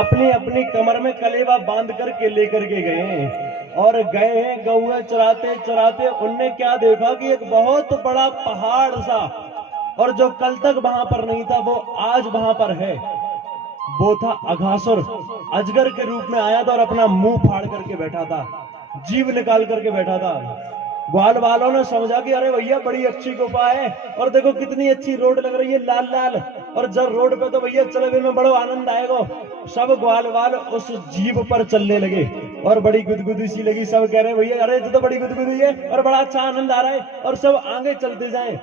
अपनी अपनी कमर में कलेवा बांध करके लेकर के गए हैं और गए हैं गौएं चराते चराते। उनने क्या देखा कि एक बहुत बड़ा पहाड़ सा, और जो कल तक वहां पर नहीं था वो आज वहां पर है। वो था अघासुर, अजगर के रूप में आया था और अपना मुंह फाड़ करके बैठा था, जीभ निकाल करके बैठा था। ग्वाल वालों ने समझा कि अरे भैया बड़ी अच्छी गुफा है, और देखो कितनी अच्छी रोड लग रही है लाल लाल, और जब रोड पे तो भैया चले में बड़ो आनंद आएगा। सब ग्वाल वाल उस जीभ पर चलने लगे और बड़ी गुदगुदी सी लगी। सब कह रहे हैं भैया अरे तो बड़ी गुदगुदी है और बड़ा अच्छा आनंद आ रहा है, और सब आगे चलते जाएं,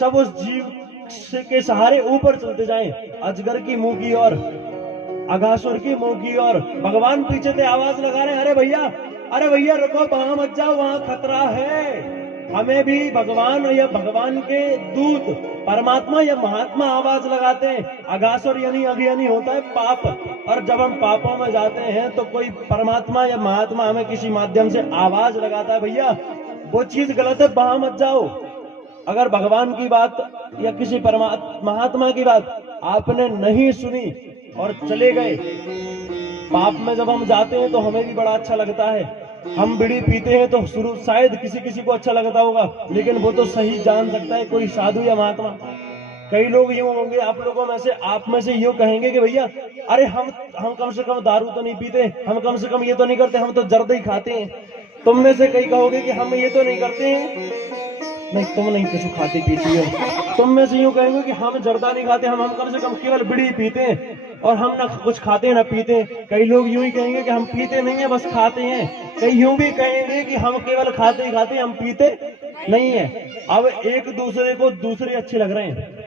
सब उस जीभ के सहारे ऊपर चलते जाएं, अजगर की मुंह की ओर, अघासुर की मुंह की ओर। भगवान पीछे से आवाज लगा रहे हैं अरे भैया रुको, वहां मत जाओ, वहां खतरा है। हमें भी भगवान या भगवान के दूत, परमात्मा या महात्मा आवाज लगाते हैं। अघासुर यानी अज्ञानी होता है पाप, और जब हम पापों में जाते हैं तो कोई परमात्मा या महात्मा हमें किसी माध्यम से आवाज लगाता है भैया वो चीज गलत है, वहां मत जाओ। अगर भगवान की बात या किसी महात्मा की बात आपने नहीं सुनी और चले गए, पाप में जब हम जाते हैं तो हमें भी बड़ा अच्छा लगता है। हम बीड़ी पीते हैं तो शुरू शायद किसी किसी को अच्छा लगता होगा, लेकिन वो तो सही जान सकता है कोई साधु या महात्मा। कई लोग यूं होंगे आप लोगों में से, आप में से यूं कहेंगे कि भैया अरे हम कम से कम दारू तो नहीं पीते, हम कम से कम ये तो नहीं करते, हम तो जर्दा ही खाते हैं। तुम में से कई कहोगे कि हम ये तो नहीं करते हैं, नहीं तुम नहीं कुछ खाती पीती हो। तुम में से यूं कहेंगे कि हम जर्दा नहीं खाते, हम कम से कम केवल बीड़ी पीते हैं, और हम ना कुछ खाते हैं ना पीते हैं। कई लोग यूं ही कहेंगे कि हम पीते नहीं है बस खाते हैं। कई यूं भी कहेंगे कि हम केवल खाते ही खाते, हम पीते नहीं है। अब एक दूसरे को दूसरे अच्छे लग रहे हैं,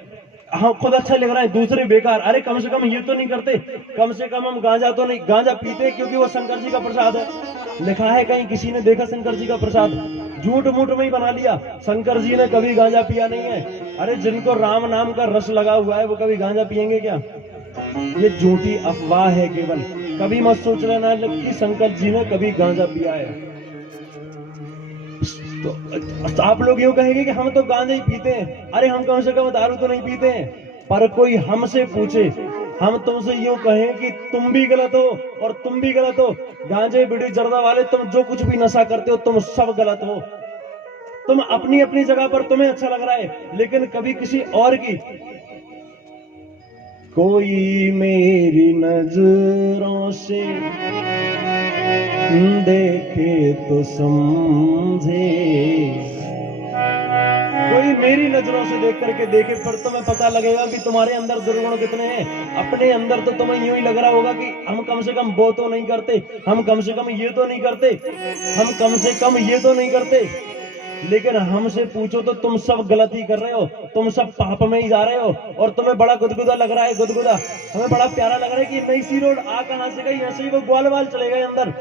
हम खुद अच्छा लग रहा है, दूसरे बेकार। अरे कम से कम ये तो नहीं करते, कम से कम हम गांजा तो नहीं, गांजा पीते क्योंकि वो शंकर जी का प्रसाद है। लिखा है कहीं, किसी ने देखा शंकर जी का प्रसाद, झूठ मूठ में ही बना लिया। शंकर जी ने कभी गांजा पिया नहीं है। अरे जिनको राम नाम का रस लगा हुआ है वो कभी गांजा पिएंगे क्या? ये झूठी अफवाह है केवल। कभी मत सोच लेना कि शंकर जी ने कभी गांजा पिया है। तो आप लोग यूं कहेंगे कि हम तो गांजा ही पीते हैं, अरे हम कम से कम दारू तो नहीं पीते हैं। पर कोई हमसे पूछे, हम तुमसे यूं कहें कि तुम भी गलत हो और तुम भी गलत हो, गांजे बीड़ी जर्दा वाले तुम जो कुछ भी नशा करते हो तुम सब गलत हो। तुम अपनी अपनी जगह पर तुम्हें अच्छा लग रहा है, लेकिन कभी किसी और की, कोई मेरी नजरों से देखे तो समझे, कोई मेरी नजरों से देख करके देखे, पर तुम्हें पता लगेगा कि तुम्हारे अंदर दुर्गुण कितने हैं। अपने अंदर तो तुम्हें यूं ही लग रहा होगा कि हम कम से कम वो तो नहीं करते, हम कम से कम ये तो नहीं करते, हम कम से कम ये तो नहीं करते। लेकिन हमसे पूछो तो तुम सब गलत ही कर रहे हो, तुम सब पाप में ही जा रहे हो, और तुम्हें बड़ा गुदगुदा लग रहा है। गुदगुदा हमें बड़ा प्यारा लग रहा है कि नई सी रोड आ कहां से गई, ऐसे ही वो ग्वाल वाल चले गए अंदर,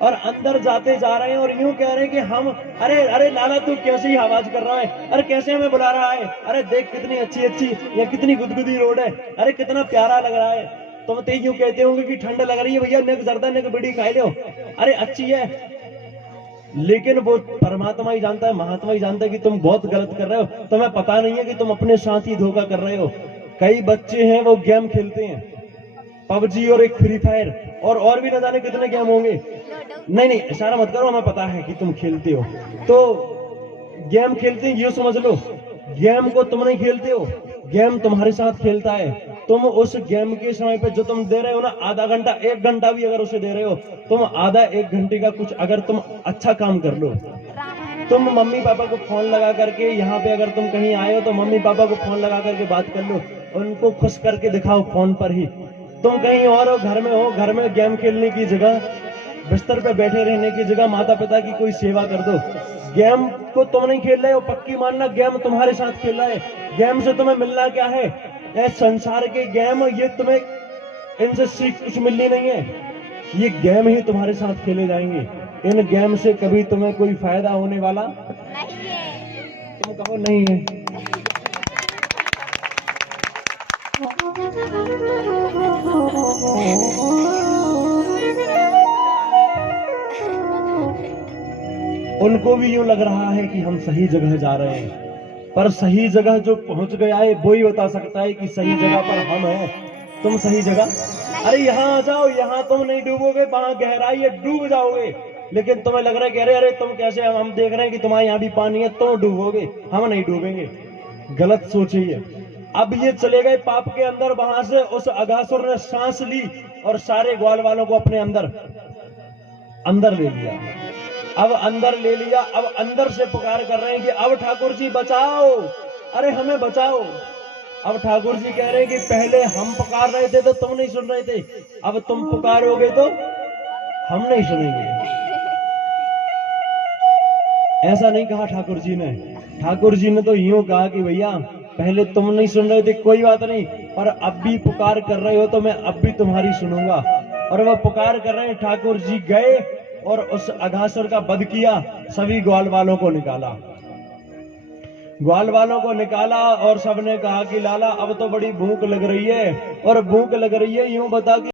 और अंदर जाते जा रहे हैं और यूं कह रहे हैं कि हम, अरे अरे लाला तू कैसे ही आवाज कर रहा है, अरे कैसे हमें बुला रहा है, अरे देख कितनी अच्छी अच्छी या कितनी गुदगुदी रोड है, अरे कितना प्यारा लग रहा है। तुम तो यूं कहते होंगे कि ठंड लग रही है भैया, नेक जर्दा नेक बीड़ी खाई लो, अरे अच्छी है। लेकिन वो परमात्मा ही जानता है, महात्मा ही जानता है कि तुम बहुत गलत कर रहे हो। तुम्हें पता नहीं है कि तुम अपने साथ ही धोखा कर रहे हो। कई बच्चे हैं वो गेम खेलते हैं, पबजी और एक फ्री फायर, और भी न जाने कितने गेम होंगे। नहीं इशारा मत करो, हमें पता है कि तुम खेलते हो। तो गेम खेलते हैं, ये समझ लो गेम को तुम नहीं खेलते हो, गेम तुम्हारे साथ खेलता है। तुम उस गेम के समय पे जो तुम दे रहे हो ना, आधा घंटा 1 घंटा भी अगर उसे दे रहे हो, तुम आधा 1 घंटे का कुछ अगर तुम अच्छा काम कर लो, तुम मम्मी पापा को फोन लगा करके, यहाँ पे अगर तुम कहीं आए हो तो मम्मी पापा को फोन लगा करके बात कर लो, उनको खुश करके दिखाओ फोन पर ही। तुम कहीं और हो, घर में हो, घर में गेम खेलने की जगह, बिस्तर पे बैठे रहने की जगह माता पिता की कोई सेवा कर दो। गेम को तुम नहीं खेल रहे हो, पक्की मानना गेम तुम्हारे साथ खेल रहा है। गेम से तुम्हें मिलना क्या है? ये संसार के गेम, ये तुम्हें इनसे सीख कुछ मिलनी नहीं है, ये गेम ही तुम्हारे साथ खेले जाएंगे। इन गेम से कभी तुम्हें कोई फायदा होने वाला नहीं है। तुम कहो नहीं है। उनको भी यूं लग रहा है कि हम सही जगह जा रहे हैं, पर सही जगह जो पहुंच गया है वो ही बता सकता है कि सही जगह पर हम हैं। तुम सही जगह अरे यहाँ आ जाओ, यहाँ तुम नहीं डूबोगे, वहां गहराई है, डूब जाओगे। लेकिन तुम्हें लग रहा है कि अरे अरे तुम कैसे, हम देख रहे हैं कि तुम्हारे यहाँ भी पानी है, तुम डूबोगे, हम नहीं डूबेंगे। गलत सोचिए। अब ये चले गए पाप के अंदर, वहां से उस अघासुर ने सांस ली और सारे ग्वाल वालों को अपने अंदर अंदर ले लिया। अब अंदर ले लिया, अब अंदर से पुकार कर रहे हैं कि अब ठाकुर जी बचाओ, अरे हमें बचाओ। अब ठाकुर जी कह रहे हैं कि पहले हम पुकार रहे थे तो तुम नहीं सुन रहे थे, अब तुम पुकारोगे तो हम नहीं सुनेंगे। ऐसा नहीं कहा ठाकुर जी ने। ठाकुर जी ने तो यूं कहा कि भैया पहले तुम नहीं सुन रहे थे, कोई बात नहीं, पर अब भी पुकार कर रहे हो तो मैं अब भी तुम्हारी सुनूंगा। और वह पुकार कर रहे हैं। ठाकुर जी गए और उस अघासुर का वध किया, सभी ग्वाल वालों को निकाला। ग्वाल वालों को निकाला और सबने कहा कि लाला अब तो बड़ी भूख लग रही है, और भूख लग रही है यूं बता कि